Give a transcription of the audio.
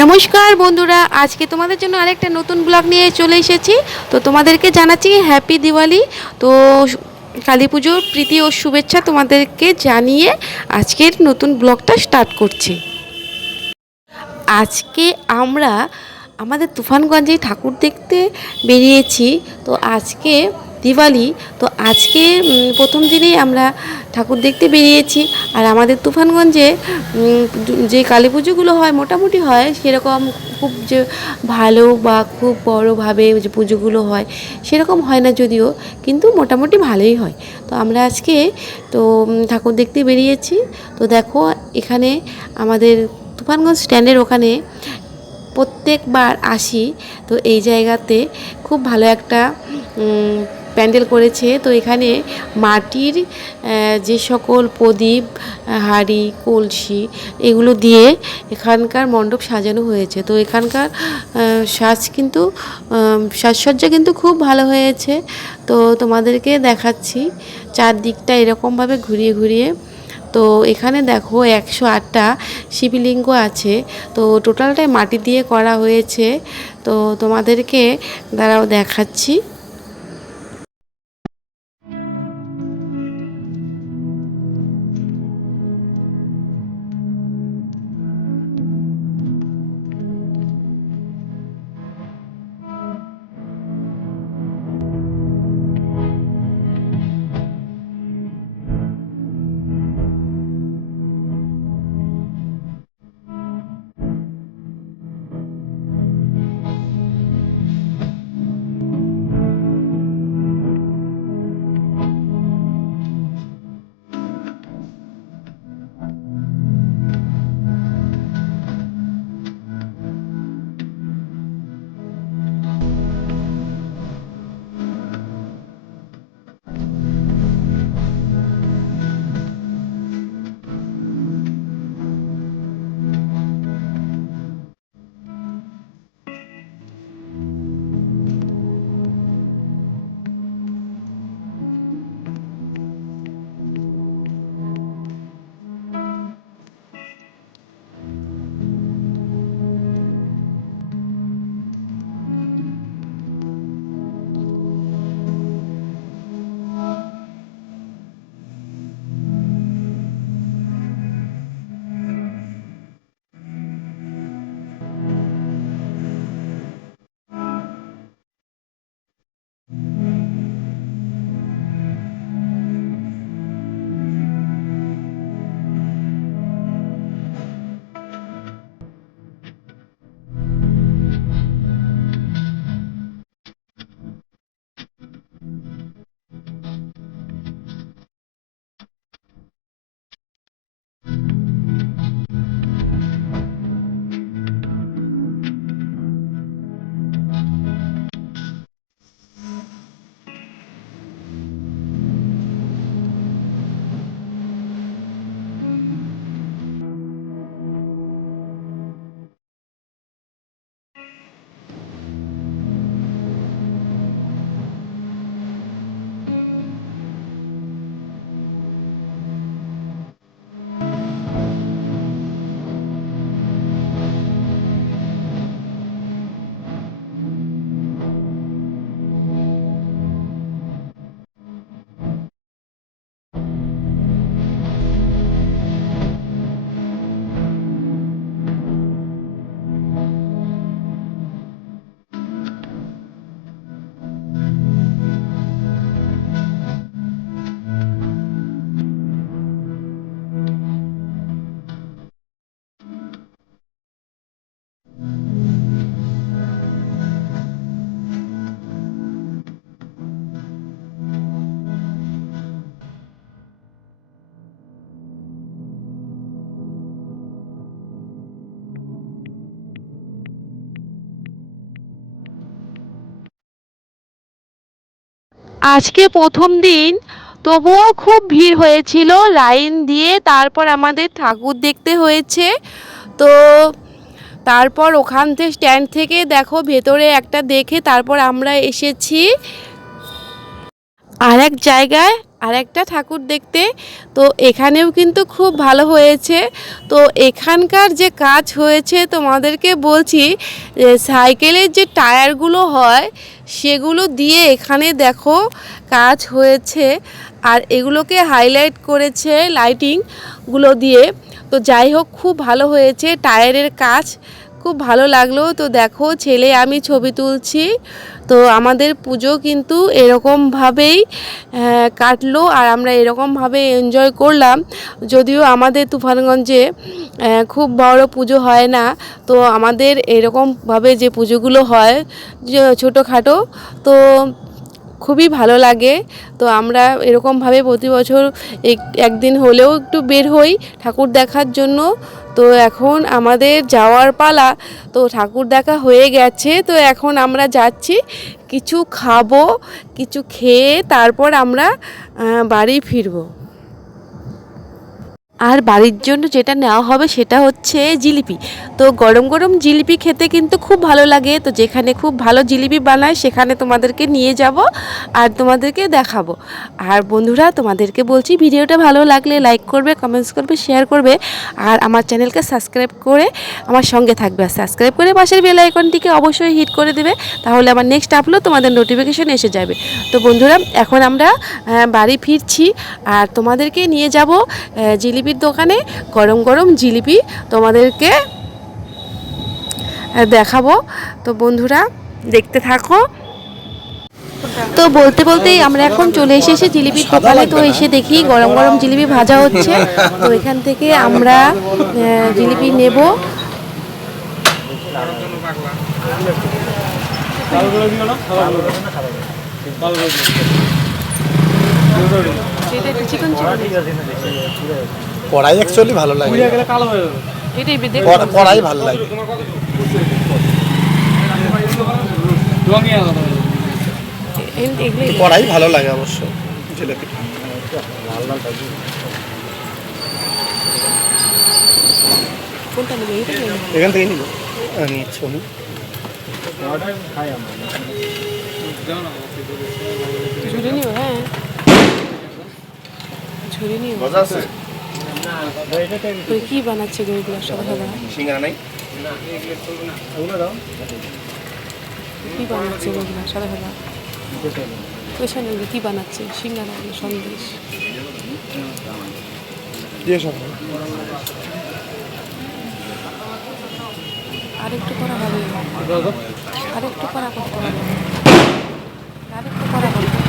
নমস্কার বন্ধুরা, আজকে তোমাদের জন্য আরেকটা নতুন ব্লগ নিয়ে চলে এসেছি। তো তোমাদেরকে জানাচ্ছি হ্যাপি দিওয়ালি। তো কালী পুজোর প্রীতি ও শুভেচ্ছা তোমাদেরকে জানিয়ে আজকের নতুন ব্লগটা স্টার্ট করছি। আজকে আমরা আমাদের তুফানগঞ্জে ঠাকুর দেখতে বেরিয়েছি। তো আজকে দিওয়ালি, তো আজকে প্রথম দিনেই আমরা ঠাকুর দেখতে বেরিয়েছি। আর আমাদের তুফানগঞ্জে যে কালী পুজোগুলো হয়, মোটামুটি হয়, সেরকম খুব যে ভালো বা খুব বড়োভাবে যে পুজোগুলো হয়, সেরকম হয় না যদিও, কিন্তু মোটামুটি ভালোই হয়। তো আমরা আজকে, তো ঠাকুর দেখতে বেরিয়েছি। তো দেখো, এখানে আমাদের তুফানগঞ্জ স্ট্যান্ডের ওখানে প্রত্যেকবার আসি। তো এই জায়গাতে খুব ভালো একটা প্যান্ডেল করেছে। তো এখানে মাটির যে সকল প্রদীপ, হাঁড়ি, কলসি, এগুলো দিয়ে এখানকার মণ্ডপ সাজানো হয়েছে। তো এখানকার সাজ কিন্তু সাজসজ্জা কিন্তু খুব ভালো হয়েছে। তো তোমাদেরকে দেখাচ্ছি, চারদিকটা এরকমভাবে ঘুরিয়ে ঘুরিয়ে। তো এখানে দেখো একশো আটটা শিবলিঙ্গ আছে। তো টোটালটাই মাটি দিয়ে করা হয়েছে। তো তোমাদেরকে দাঁড়াও দেখাচ্ছি। আজকে প্রথম দিন, তবুও খুব ভিড় হয়েছিল, লাইন দিয়ে তারপর আমাদের ঠাকুর দেখতে হয়েছে। তো তারপর ওখান থেকে স্ট্যান্ড থেকে দেখো ভেতরে একটা দেখে তারপর আমরা এসেছি। আর এক জায়গায় আর একটা ঠাকুর দেখতে, তো এখানেও কিন্তু খুব ভালো হয়েছে। তো এখানকার যে কাজ হয়েছে তোমাদেরকে বলছি সাইকেলের যে টায়ারগুলো হয় সেগুলো দিয়ে এখানে দেখো কাজ হয়েছে। আর এগুলোকে হাইলাইট করেছে লাইটিংগুলো দিয়ে। তো যাই হোক, খুব ভালো হয়েছে। টায়ারের কাজ খুব ভালো লাগল। তো দেখো, ছেলে আমি ছবি তুলছি। তো আমাদের পুজো কিন্তু এরকমভাবেই কাটলো আর আমরা এরকমভাবে এনজয় করলাম। যদিও আমাদের তুফানগঞ্জে খুব বড় পুজো হয় না। তো আমাদের এরকমভাবে যে পুজোগুলো হয় ছোটোখাটো, তো খুবই ভালো লাগে। তো আমরা এরকমভাবে প্রতি বছর এক- একদিন হলেও একটু বের হই ঠাকুর দেখার জন্য। তো এখন আমাদের যাওয়ার পালা। তো ঠাকুর দেখা হয়ে গেছে। তো এখন আমরা যাচ্ছি, কিছু খাব, কিছু খেয়ে তারপর আমরা বাড়ি ফিরবো। আর বাড়ির জন্য যেটা নেওয়া হবে সেটা হচ্ছে জিলিপি। তো গরম গরম জিলিপি খেতে কিন্তু খুব ভালো লাগে। তো যেখানে খুব ভালো জিলিপি বানায় সেখানে তোমাদেরকে নিয়ে যাব আর তোমাদেরকে দেখাবো। আর বন্ধুরা তোমাদেরকে বলছি ভিডিওটা ভালো লাগলে লাইক করবে কমেন্টস করবে শেয়ার করবে আর আমার চ্যানেলকে সাবস্ক্রাইব করে আমার সঙ্গে থাকবে। আর সাবস্ক্রাইব করে পাশের বেল আইকনটিকে অবশ্যই হিট করে দেবে। তাহলে আমার নেক্সট আপলোড তোমাদের নোটিফিকেশন এসে যাবে। তো বন্ধুরা এখন আমরা বাড়ি ফিরছি আর তোমাদেরকে নিয়ে যাব আহ, জিলিপির দোকানে গরম গরম জিলিপি তোমাদেরকে দেখাবো। তো বন্ধুরা, দেখতে থাকো। তো বলতে বলতেই আমরা এখন চলে এসেছি জিলিপির দোকানে। তো এসে দেখি গরম গরম জিলিপি ভাজা হচ্ছে। তো এখান থেকে আমরা জিলিপি নেব। চিকন কড়াই অ্যাকচুয়ালি ভালো লাগে। কড়াই ভালো লাগে। কড়াই ভালো লাগে অবশ্য। জিলেপি এখান থেকে নিব। নিচ্ছি আমি ঝুড়ি নিও হ্যাঁ। ঝুড়ি নিও। তুই কি বানাচ্ছে গো এগুলো সাদা সাদা সিঙ্গারা নাই? কি বানাচ্ছে সাদা পেছনে কি বানাচ্ছে সিঙ্গারা সন্দেশ। সব। আরেকটু করা হবে। আরেকটু করা করতে হবে। আরেকটু করা করতে হবে।